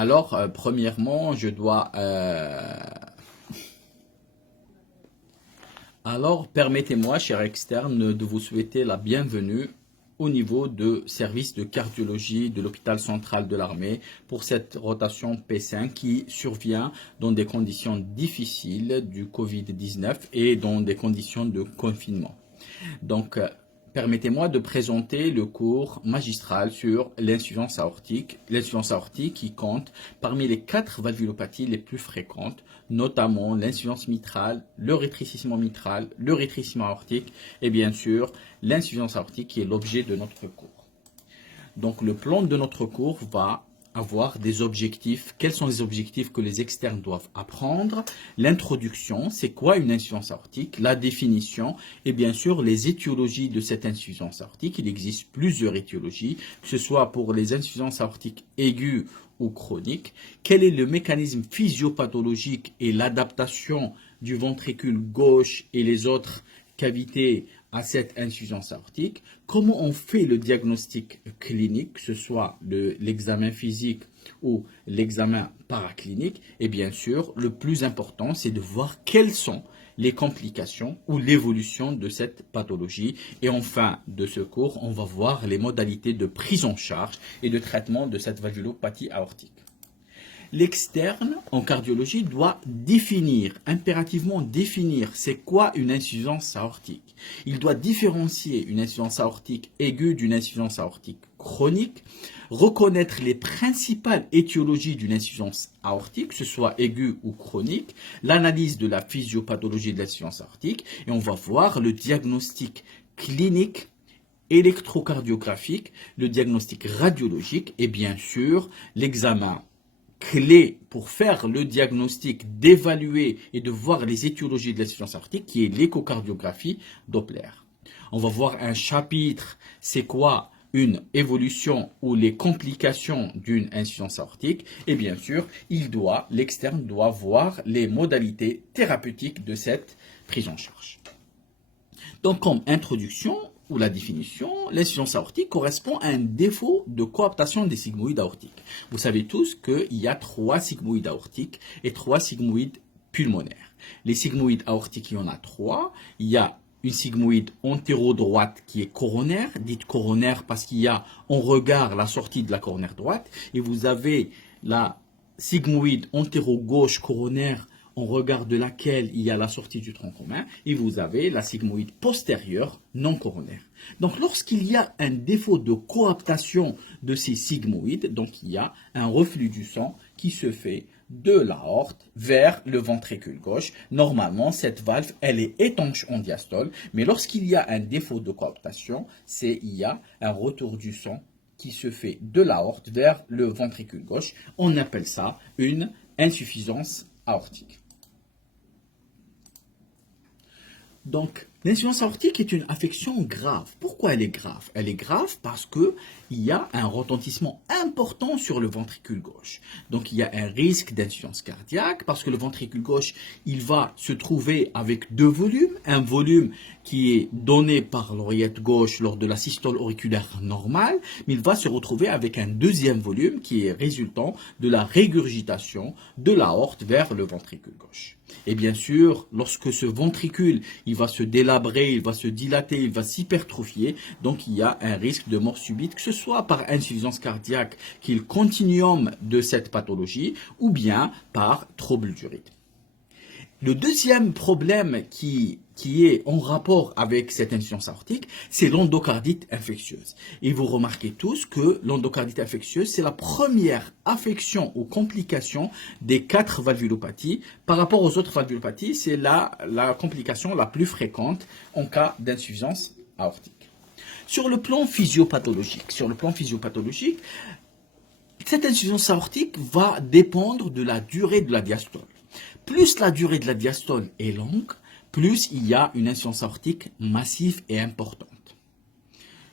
Alors, premièrement, je dois... Alors, permettez-moi, cher externe, de vous souhaiter la bienvenue au niveau de service de cardiologie de l'hôpital central de l'armée pour cette rotation P5 qui survient dans des conditions difficiles du Covid-19 et dans des conditions de confinement. Donc, permettez-moi de présenter le cours magistral sur l'insuffisance aortique. L'insuffisance aortique qui compte parmi les 4 valvulopathies les plus fréquentes, notamment l'insuffisance mitrale, le rétrécissement mitral, le rétrécissement aortique et bien sûr l'insuffisance aortique qui est l'objet de notre cours. Donc, le plan de notre cours va avoir des objectifs. Quels sont les objectifs que les externes doivent apprendre? L'introduction, c'est quoi une insuffisance aortique? La définition et bien sûr les étiologies de cette insuffisance aortique. Il existe plusieurs étiologies, que ce soit pour les insuffisances aortiques aiguës ou chroniques. Quel est le mécanisme physiopathologique et l'adaptation du ventricule gauche et les autres cavités à cette insuffisance aortique? Comment on fait le diagnostic clinique, que ce soit l'examen physique ou l'examen paraclinique? Et bien sûr, le plus important, c'est de voir quelles sont les complications ou l'évolution de cette pathologie. Et en fin de ce cours, on va voir les modalités de prise en charge et de traitement de cette valvulopathie aortique. L'externe en cardiologie doit impérativement définir c'est quoi une insuffisance aortique. Il doit différencier une insuffisance aortique aiguë d'une insuffisance aortique chronique, reconnaître les principales étiologies d'une insuffisance aortique, que ce soit aiguë ou chronique, l'analyse de la physiopathologie de l'insuffisance aortique, et on va voir le diagnostic clinique, électrocardiographique, le diagnostic radiologique et bien sûr l'examen clé pour faire le diagnostic, d'évaluer et de voir les étiologies de l'insuffisance aortique qui est l'échocardiographie Doppler. On va voir un chapitre, c'est quoi une évolution ou les complications d'une insuffisance aortique et bien sûr, l'externe doit voir les modalités thérapeutiques de cette prise en charge. Donc comme introduction, ou la définition, l'insuffisance aortique correspond à un défaut de coaptation des sigmoïdes aortiques. Vous savez tous qu'il y a 3 sigmoïdes aortiques et 3 sigmoïdes pulmonaires. Les sigmoïdes aortiques, il y en a 3. Il y a une sigmoïde antéro-droite qui est coronaire, dite coronaire parce qu'il y a en regard la sortie de la coronaire droite. Et vous avez la sigmoïde antéro-gauche coronaire en regard de laquelle il y a la sortie du tronc commun, et vous avez la sigmoïde postérieure non coronaire. Donc, lorsqu'il y a un défaut de coaptation de ces sigmoïdes, donc il y a un reflux du sang qui se fait de l'aorte vers le ventricule gauche. Normalement, cette valve, elle est étanche en diastole, mais lorsqu'il y a un défaut de coaptation, il y a un retour du sang qui se fait de l'aorte vers le ventricule gauche. On appelle ça une insuffisance aortique. Donc, l'insuffisance aortique est une affection grave. Pourquoi elle est grave? Elle est grave parce qu'il y a un retentissement important sur le ventricule gauche. Donc, il y a un risque d'insuffisance cardiaque parce que le ventricule gauche, il va se trouver avec 2 volumes. Un volume qui est donné par l'oreillette gauche lors de la systole auriculaire normale, mais il va se retrouver avec un deuxième volume qui est résultant de la régurgitation de l'aorte vers le ventricule gauche. Et bien sûr, lorsque ce ventricule, il va se délabrer, il va se dilater, il va s'hypertrophier, donc il y a un risque de mort subite, que ce soit par insuffisance cardiaque, qui est le continuum de cette pathologie, ou bien par trouble du rythme. Le deuxième problème qui est en rapport avec cette insuffisance aortique, c'est l'endocardite infectieuse. Et vous remarquez tous que l'endocardite infectieuse, c'est la première affection ou complication des 4 valvulopathies. Par rapport aux autres valvulopathies, c'est la complication la plus fréquente en cas d'insuffisance aortique. Sur le plan physiopathologique, cette insuffisance aortique va dépendre de la durée de la diastole. Plus la durée de la diastole est longue, plus il y a une insuffisance aortique massive et importante.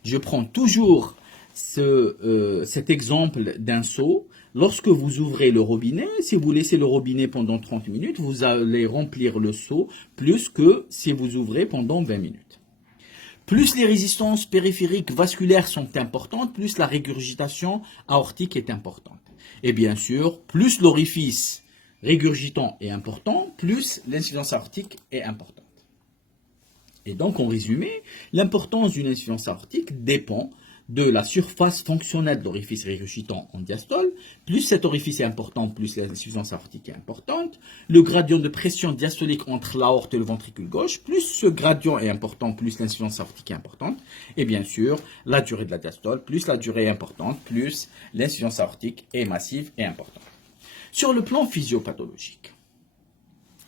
Je prends toujours cet exemple d'un seau. Lorsque vous ouvrez le robinet, si vous laissez le robinet pendant 30 minutes, vous allez remplir le seau plus que si vous ouvrez pendant 20 minutes. Plus les résistances périphériques vasculaires sont importantes, plus la régurgitation aortique est importante. Et bien sûr, plus l'orifice régurgitant est important, plus l'insuffisance aortique est importante. Et donc, en résumé, l'importance d'une insuffisance aortique dépend de la surface fonctionnelle de l'orifice régurgitant en diastole. Plus cet orifice est important, plus l'insuffisance aortique est importante. Le gradient de pression diastolique entre l'aorte et le ventricule gauche, plus ce gradient est important, plus l'insuffisance aortique est importante. Et bien sûr, la durée de la diastole, plus la durée est importante, plus l'insuffisance aortique est massive et importante. Sur le plan physiopathologique,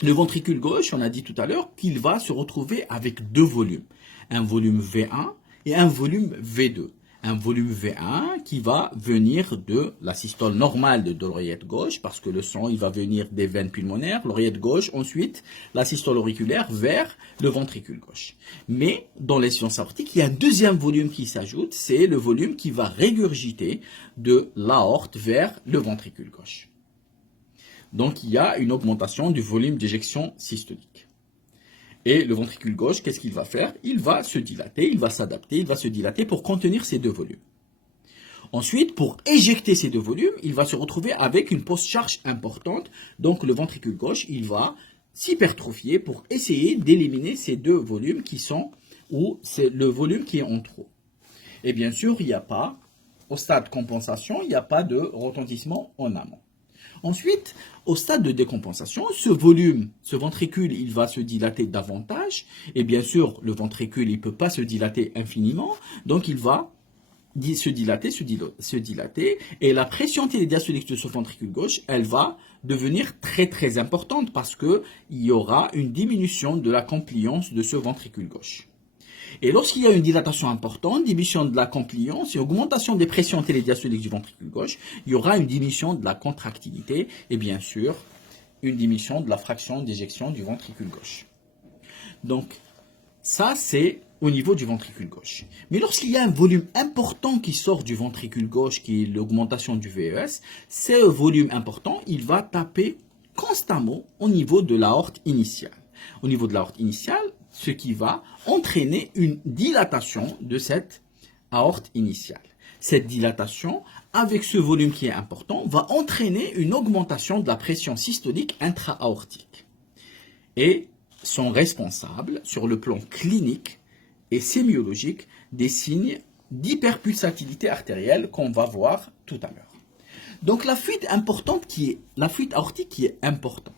le ventricule gauche, on a dit tout à l'heure qu'il va se retrouver avec deux volumes. Un volume V1 et un volume V2. Un volume V1 qui va venir de la systole normale de l'oreillette gauche, parce que le sang il va venir des veines pulmonaires, l'oreillette gauche, ensuite la systole auriculaire vers le ventricule gauche. Mais dans l'insuffisance aortique, il y a un deuxième volume qui s'ajoute, c'est le volume qui va régurgiter de l'aorte vers le ventricule gauche. Donc il y a une augmentation du volume d'éjection systolique. Et le ventricule gauche, qu'est-ce qu'il va faire? Il va se dilater, il va s'adapter, il va se dilater pour contenir ces deux volumes. Ensuite, pour éjecter ces deux volumes, il va se retrouver avec une post-charge importante. Donc le ventricule gauche, il va s'hypertrophier pour essayer d'éliminer ces deux volumes qui sont, ou c'est le volume qui est en trop. Et bien sûr, il n'y a pas, au stade compensation, il n'y a pas de retentissement en amont. Ensuite, au stade de décompensation, ce volume, ce ventricule, il va se dilater davantage. Et bien sûr, le ventricule, il ne peut pas se dilater infiniment. Donc, il va se dilater. Et la pression télédiastolique de ce ventricule gauche, elle va devenir très très importante parce qu'il y aura une diminution de la compliance de ce ventricule gauche. Et lorsqu'il y a une dilatation importante, diminution de la compliance et augmentation des pressions télédiastoliques du ventricule gauche, il y aura une diminution de la contractilité et bien sûr une diminution de la fraction d'éjection du ventricule gauche. Donc ça c'est au niveau du ventricule gauche. Mais lorsqu'il y a un volume important qui sort du ventricule gauche, qui est l'augmentation du VES, ce volume important, il va taper constamment au niveau de l'aorte initiale. Au niveau de l'aorte initiale, ce qui va entraîner une dilatation de cette aorte initiale. Cette dilatation, avec ce volume qui est important, va entraîner une augmentation de la pression systolique intra-aortique. Et sont responsables, sur le plan clinique et sémiologique, des signes d'hyperpulsatilité artérielle qu'on va voir tout à l'heure. Donc la fuite aortique qui est importante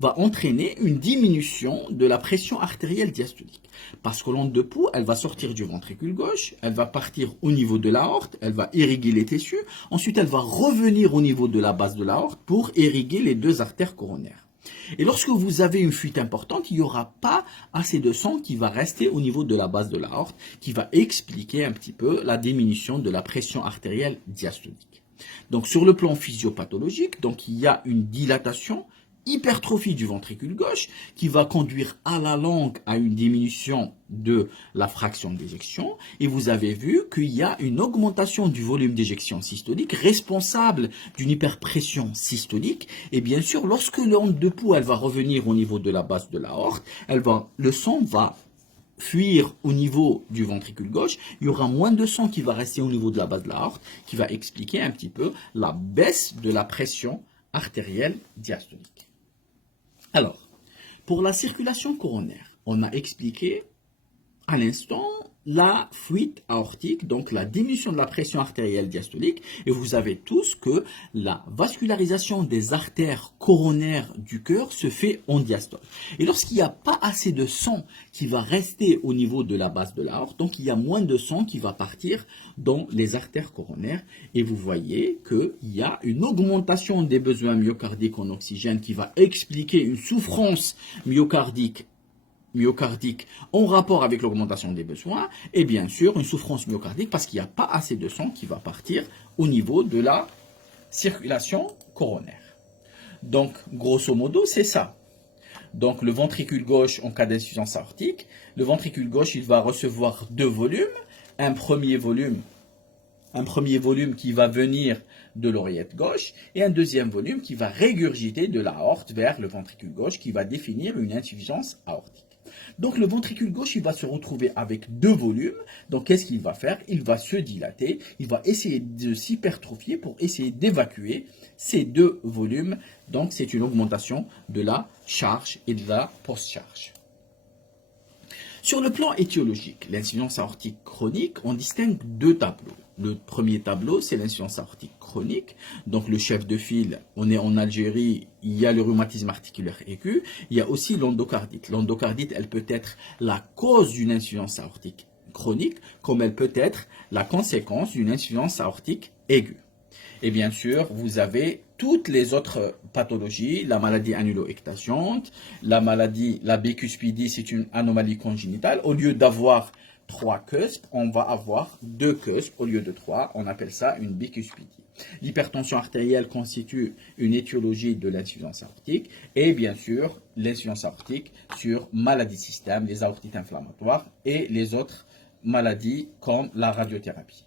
va entraîner une diminution de la pression artérielle diastolique. Parce que l'onde de pouls, elle va sortir du ventricule gauche, elle va partir au niveau de l'aorte, elle va irriguer les tissus, ensuite elle va revenir au niveau de la base de l'aorte pour irriguer les deux artères coronaires. Et lorsque vous avez une fuite importante, il n'y aura pas assez de sang qui va rester au niveau de la base de l'aorte, qui va expliquer un petit peu la diminution de la pression artérielle diastolique. Donc sur le plan physiopathologique, donc il y a une dilatation, hypertrophie du ventricule gauche qui va conduire à la longue à une diminution de la fraction d'éjection. Et vous avez vu qu'il y a une augmentation du volume d'éjection systolique responsable d'une hyperpression systolique. Et bien sûr, lorsque l'onde de pouls elle va revenir au niveau de la base de l'aorte, le sang va fuir au niveau du ventricule gauche, il y aura moins de sang qui va rester au niveau de la base de l'aorte, qui va expliquer un petit peu la baisse de la pression artérielle diastolique. Alors, pour la circulation coronaire, on a expliqué à l'instant la fuite aortique, donc la diminution de la pression artérielle diastolique, et vous savez tous que la vascularisation des artères coronaires du cœur se fait en diastole. Et lorsqu'il n'y a pas assez de sang qui va rester au niveau de la base de l'aorte, donc il y a moins de sang qui va partir dans les artères coronaires, et vous voyez qu'il y a une augmentation des besoins myocardiques en oxygène qui va expliquer une souffrance myocardique en rapport avec l'augmentation des besoins et bien sûr une souffrance myocardique parce qu'il n'y a pas assez de sang qui va partir au niveau de la circulation coronaire. Donc grosso modo c'est ça. Donc le ventricule gauche en cas d'insuffisance aortique, le ventricule gauche il va recevoir deux volumes, un premier volume qui va venir de l'oreillette gauche et un deuxième volume qui va régurgiter de l'aorte vers le ventricule gauche qui va définir une insuffisance aortique. Donc le ventricule gauche, il va se retrouver avec deux volumes. Donc qu'est-ce qu'il va faire? Il va se dilater, il va essayer de s'hypertrophier pour essayer d'évacuer ces deux volumes. Donc c'est une augmentation de la charge et de la post-charge. Sur le plan étiologique, l'insuffisance aortique chronique, on distingue deux tableaux. Le premier tableau, c'est l'insuffisance aortique chronique. Donc le chef de file, on est en Algérie, il y a le rhumatisme articulaire aigu, il y a aussi l'endocardite. L'endocardite, elle peut être la cause d'une insuffisance aortique chronique, comme elle peut être la conséquence d'une insuffisance aortique aiguë. Et bien sûr, vous avez toutes les autres pathologies, la maladie annulo-ectasiante, la bicuspidie, c'est une anomalie congénitale. Au lieu d'avoir 3 cuspes, on va avoir 2 cuspes au lieu de 3. On appelle ça une bicuspidie. L'hypertension artérielle constitue une étiologie de l'insuffisance aortique. Et bien sûr, l'insuffisance aortique sur maladie de système, les aortites inflammatoires et les autres maladies comme la radiothérapie.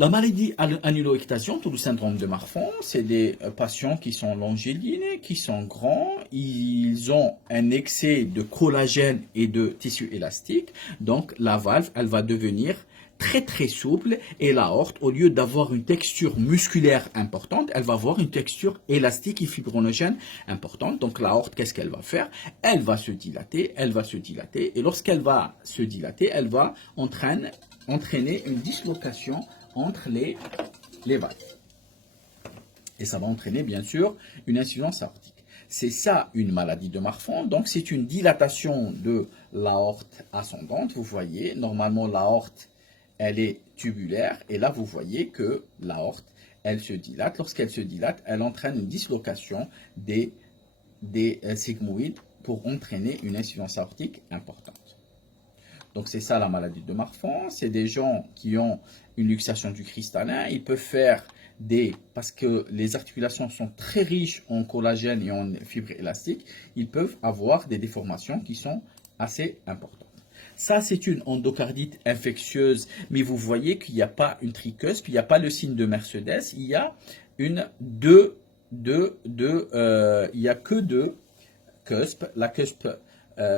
La maladie annulo-ectasiante ou le syndrome de Marfan, c'est des patients qui sont longilignes, qui sont grands, ils ont un excès de collagène et de tissu élastique, donc la valve, elle va devenir très très souple et l'aorte, au lieu d'avoir une texture musculaire importante, elle va avoir une texture élastique et fibrinogène importante. Donc l'aorte, qu'est-ce qu'elle va faire? Elle va se dilater, et lorsqu'elle va se dilater, elle va entraîner une dislocation entre les valves. Et ça va entraîner bien sûr une insuffisance aortique. C'est ça une maladie de Marfan. Donc c'est une dilatation de l'aorte ascendante. Vous voyez, normalement l'aorte, elle est tubulaire. Et là, vous voyez que l'aorte, elle se dilate. Lorsqu'elle se dilate, elle entraîne une dislocation des sigmoïdes pour entraîner une insuffisance aortique importante. Donc c'est ça la maladie de Marfan. C'est des gens qui ont une luxation du cristallin. Ils peuvent faire parce que les articulations sont très riches en collagène et en fibres élastiques, ils peuvent avoir des déformations qui sont assez importantes. Ça, c'est une endocardite infectieuse, mais vous voyez qu'il n'y a pas une tricuspe, il n'y a pas le signe de Mercedes, il y a il y a que deux cuspes, la cuspe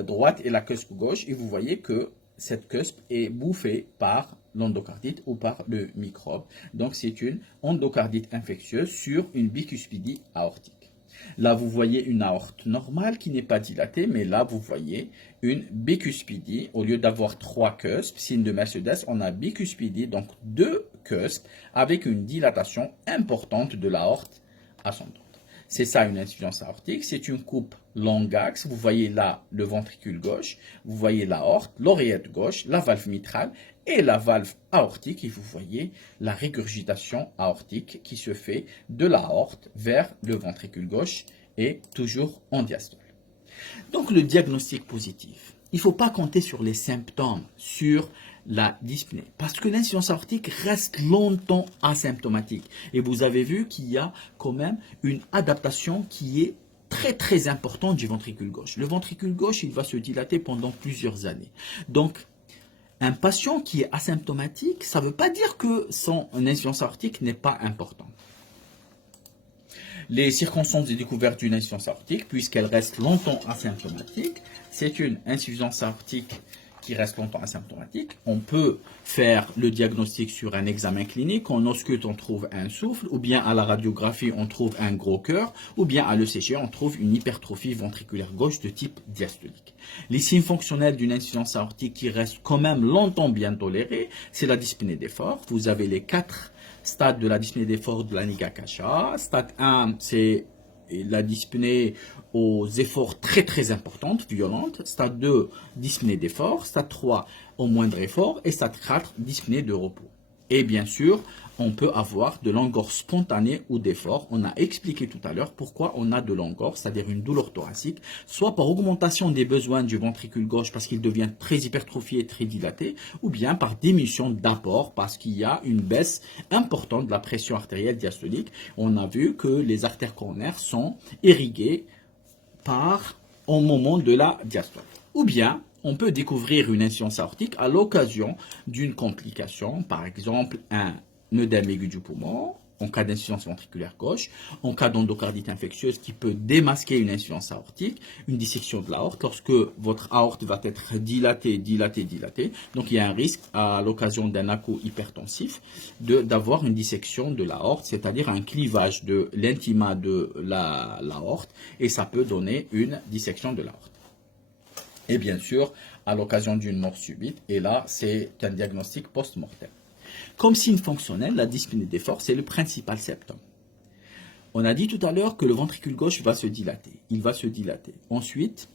droite et la cuspe gauche, et vous voyez que cette cuspe est bouffée par l'endocardite ou par le microbe. Donc c'est une endocardite infectieuse sur une bicuspidie aortique. Là, vous voyez une aorte normale qui n'est pas dilatée, mais là, vous voyez une bicuspidie. Au lieu d'avoir 3 cuspes, signe de Mercedes, on a bicuspidie, donc 2 cuspes avec une dilatation importante de l'aorte ascendante. C'est ça une insuffisance aortique, c'est une coupe longue axe. Vous voyez là le ventricule gauche, vous voyez l'aorte, l'oreillette gauche, la valve mitrale et la valve aortique. Et vous voyez la régurgitation aortique qui se fait de l'aorte vers le ventricule gauche et toujours en diastole. Donc le diagnostic positif, il ne faut pas compter sur les symptômes, sur la dyspnée, parce que l'insuffisance aortique reste longtemps asymptomatique. Et vous avez vu qu'il y a quand même une adaptation qui est très très importante du ventricule gauche. Le ventricule gauche, il va se dilater pendant plusieurs années. Donc, un patient qui est asymptomatique, ça ne veut pas dire que son insuffisance aortique n'est pas importante. Les circonstances de découverte d'une insuffisance aortique, puisqu'elle reste longtemps asymptomatique, c'est une insuffisance aortique qui reste longtemps asymptomatique. On peut faire le diagnostic sur un examen clinique. En ausculte, on trouve un souffle, ou bien à la radiographie, on trouve un gros cœur, ou bien à l'ECG, on trouve une hypertrophie ventriculaire gauche de type diastolique. Les signes fonctionnels d'une insuffisance aortique qui reste quand même longtemps bien tolérés, c'est la dyspnée d'effort. Vous avez les 4 stade de la dyspnée d'effort de la Niga-Kasha. Stade 1, c'est la dyspnée aux efforts très très importantes, violentes. Stade 2, dyspnée d'effort. Stade 3, au moindre effort. Et stade 4, dyspnée de repos. Et bien sûr, on peut avoir de l'angor spontanée ou d'effort. On a expliqué tout à l'heure pourquoi on a de l'angor, c'est-à-dire une douleur thoracique, soit par augmentation des besoins du ventricule gauche parce qu'il devient très hypertrophié, très dilaté, ou bien par diminution d'apport parce qu'il y a une baisse importante de la pression artérielle diastolique. On a vu que les artères coronaires sont irriguées au moment de la diastole. Ou bien, on peut découvrir une insuffisance aortique à l'occasion d'une complication, par exemple un œdème aigu du poumon, en cas d'insuffisance ventriculaire gauche, en cas d'endocardite infectieuse qui peut démasquer une insuffisance aortique, une dissection de l'aorte, lorsque votre aorte va être dilatée. Donc il y a un risque à l'occasion d'un ACO hypertensif d'avoir une dissection de l'aorte, c'est-à-dire un clivage de l'intima de l'aorte, et ça peut donner une dissection de l'aorte. Et bien sûr, à l'occasion d'une mort subite, et là c'est un diagnostic post-mortem. Comme signe fonctionnel, la dyspnée d'effort, c'est le principal symptôme. On a dit tout à l'heure que le ventricule gauche va se dilater. Il va se dilater. Ensuite,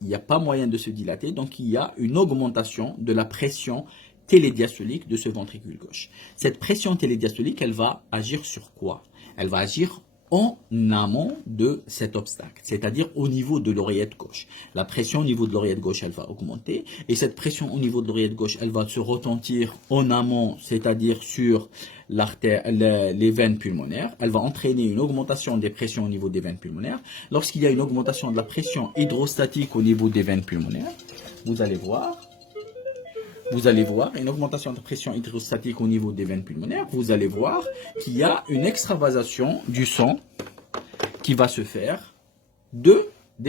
il n'y a pas moyen de se dilater, donc il y a une augmentation de la pression télédiastolique de ce ventricule gauche. Cette pression télédiastolique, elle va agir sur quoi? Elle va agir en amont de cet obstacle, c'est-à-dire au niveau de l'oreillette gauche. La pression au niveau de l'oreillette gauche, elle va augmenter, et cette pression au niveau de l'oreillette gauche, elle va se retentir en amont, c'est-à-dire sur l'artère, les veines pulmonaires. Elle va entraîner une augmentation des pressions au niveau des veines pulmonaires. Lorsqu'il y a une augmentation de la pression hydrostatique au niveau des veines pulmonaires, vous allez voir une augmentation de pression hydrostatique au niveau des veines pulmonaires. Vous allez voir qu'il y a une extravasation du sang qui va se faire des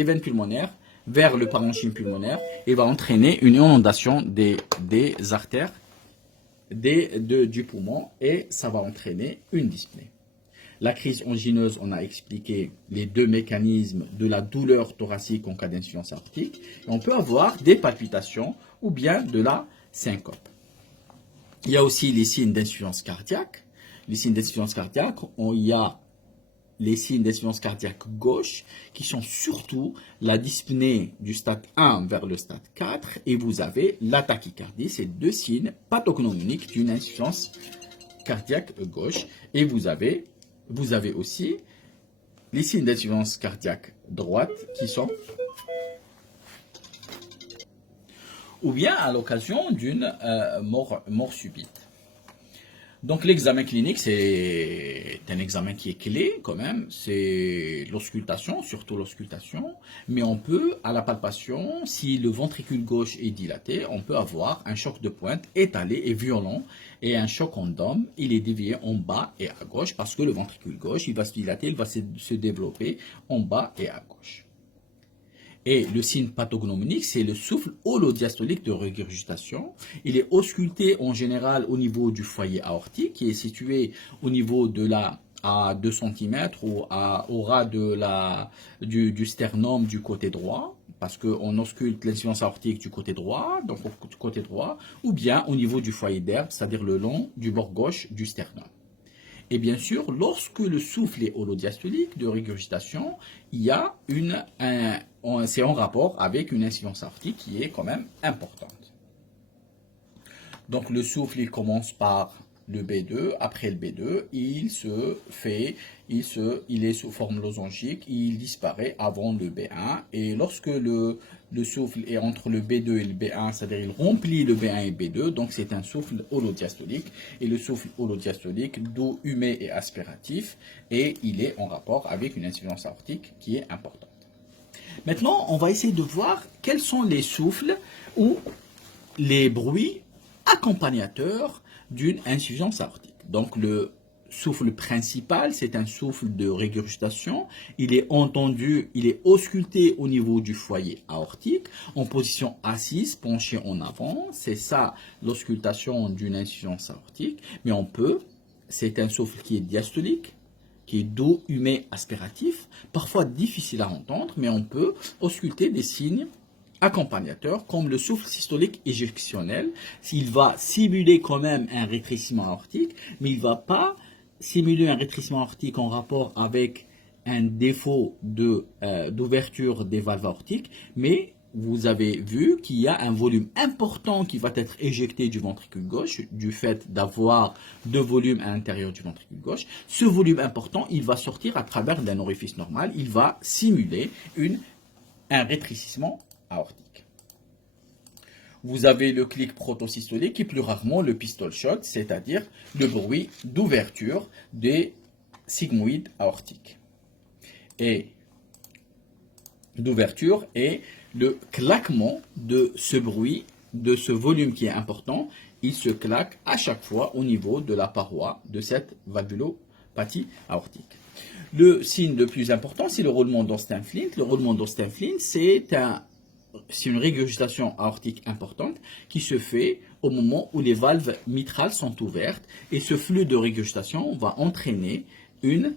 veines pulmonaires vers le parenchyme pulmonaire et va entraîner une inondation des artères du poumon et ça va entraîner une dyspnée. La crise angineuse, on a expliqué les deux mécanismes de la douleur thoracique en cas d'insuffisance aortique. On peut avoir des palpitations ou bien de la syncope. Il y a aussi les signes d'insuffisance cardiaque. Les signes d'insuffisance cardiaque, il y a les signes d'insuffisance cardiaque gauche qui sont surtout la dyspnée du stade 1 vers le stade 4 et vous avez la tachycardie. C'est deux signes pathognomoniques d'une insuffisance cardiaque gauche. Et vous avez aussi les signes d'insuffisance cardiaque droite qui sont ou bien à l'occasion d'une mort subite. Donc l'examen clinique, c'est un examen qui est clé quand même, c'est l'auscultation, surtout l'auscultation, mais on peut, à la palpation, si le ventricule gauche est dilaté, on peut avoir un choc de pointe étalé et violent, et un choc en dôme, il est dévié en bas et à gauche, parce que le ventricule gauche, il va se dilater, il va se développer en bas et à gauche. Et le signe pathognomonique, c'est le souffle holodiastolique de régurgitation. Il est ausculté en général au niveau du foyer aortique, qui est situé au niveau de à 2 cm ou au ras du sternum du côté droit, parce qu'on ausculte l'insuffisance aortique du côté droit, donc du côté droit, ou bien au niveau du foyer d'herbe, c'est-à-dire le long du bord gauche du sternum. Et bien sûr, lorsque le souffle est holodiastolique de régurgitation, il y a c'est en rapport avec une insuffisance aortique qui est quand même importante. Donc le souffle, il commence par le B2. Après le B2, il est sous forme losangique, il disparaît avant le B1. Et lorsque le souffle est entre le B2 et le B1, c'est-à-dire il remplit le B1 et B2, donc c'est un souffle holodiastolique. Et le souffle holodiastolique, doux, humé et aspiratif, et il est en rapport avec une insuffisance aortique qui est importante. Maintenant, on va essayer de voir quels sont les souffles ou les bruits accompagnateurs d'une insuffisance aortique. Donc le souffle principal, c'est un souffle de régurgitation. Il est entendu, il est ausculté au niveau du foyer aortique, en position assise, penché en avant. C'est ça l'auscultation d'une insuffisance aortique. Mais c'est un souffle qui est diastolique, qui est doux, humé, aspiratif, parfois difficile à entendre, mais on peut ausculter des signes accompagnateurs comme le souffle systolique éjectionnel. Il va simuler quand même un rétrécissement aortique, mais il ne va pas simuler un rétrécissement aortique en rapport avec un défaut d'ouverture des valves aortiques, mais vous avez vu qu'il y a un volume important qui va être éjecté du ventricule gauche du fait d'avoir deux volumes à l'intérieur du ventricule gauche. Ce volume important, il va sortir à travers d'un orifice normal. Il va simuler un rétrécissement aortique. Vous avez le clic protosystolique et plus rarement le pistol shot, c'est-à-dire le bruit d'ouverture des sigmoïdes aortiques. Et d'ouverture et le claquement de ce bruit, de ce volume qui est important, il se claque à chaque fois au niveau de la paroi de cette neuropathie aortique. Le signe le plus important, c'est le roulement d'Austin-Flint. Le roulement d'Austin-Flint, c'est une régurgitation aortique importante qui se fait au moment où les valves mitrales sont ouvertes. Et ce flux de régurgitation va entraîner une